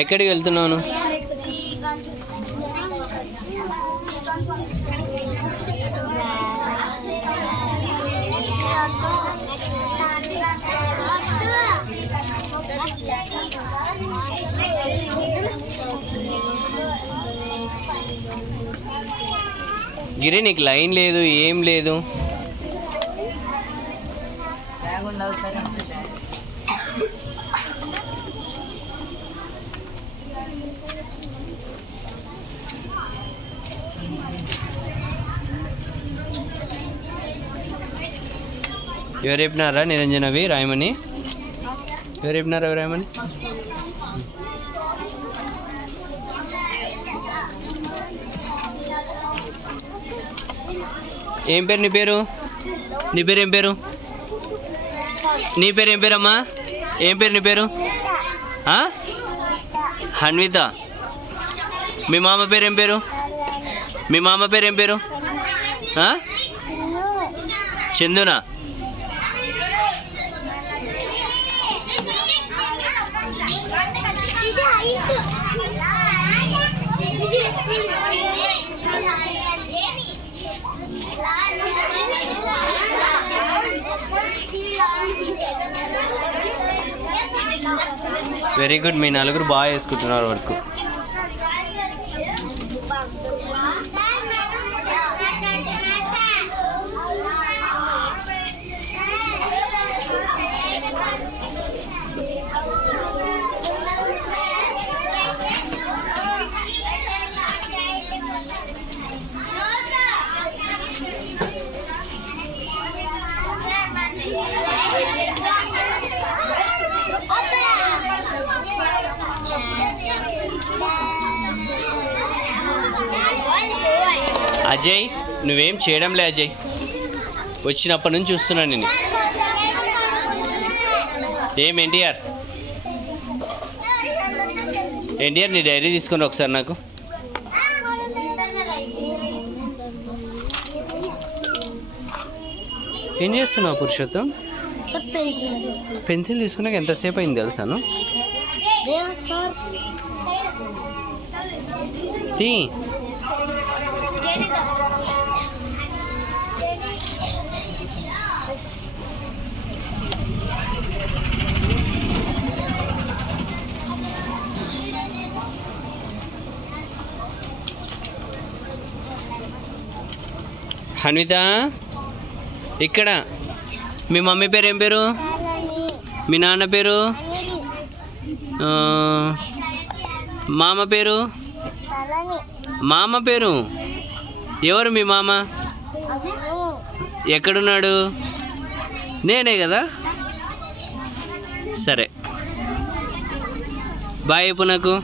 ఎక్కడికి వెళ్తున్నాను? గిరి నీకు లైన్ లేదు, ఏం లేదు. ఎవరు చెప్పినారా నిరంజనవి రాయమని? ఎవరు చెప్పినారా రాయమని? ఏం పేరు నీ పేరు? నీ పేరు ఏం పేరు? నీ పేరు ఏం పేరమ్మా? ఏం పేరు నీ పేరు? హన్విత. మీ మామ పేరు ఏం పేరు? మీ మామ పేరు ఏం పేరు? చందునా? Very good. మీ నలుగురు బాగా వేసుకుంటున్నారు వర్క్. అజయ్, నువ్వేం చేయడంలే అజయ్. వచ్చినప్పటి నుంచి చూస్తున్నాను నేను. ఏం ఎన్టీఆర్ నీ డైరీ తీసుకొని ఒకసారి నాకు. ఏం చేస్తున్నావు పురుషోత్తం? పెన్సిల్ తీసుకున్నాక ఎంతసేపు అయింది తెలుసాను? తీ. హన్విత, ఇక్కడ మీ మమ్మీ పేరు ఏం పేరు? మీ నాన్న పేరు? మామ పేరు? మామ పేరు ఎవరు మీ మామ? ఎక్కడున్నాడు? నేనే కదా. సరే బాయ్ చెప్పు నాకు.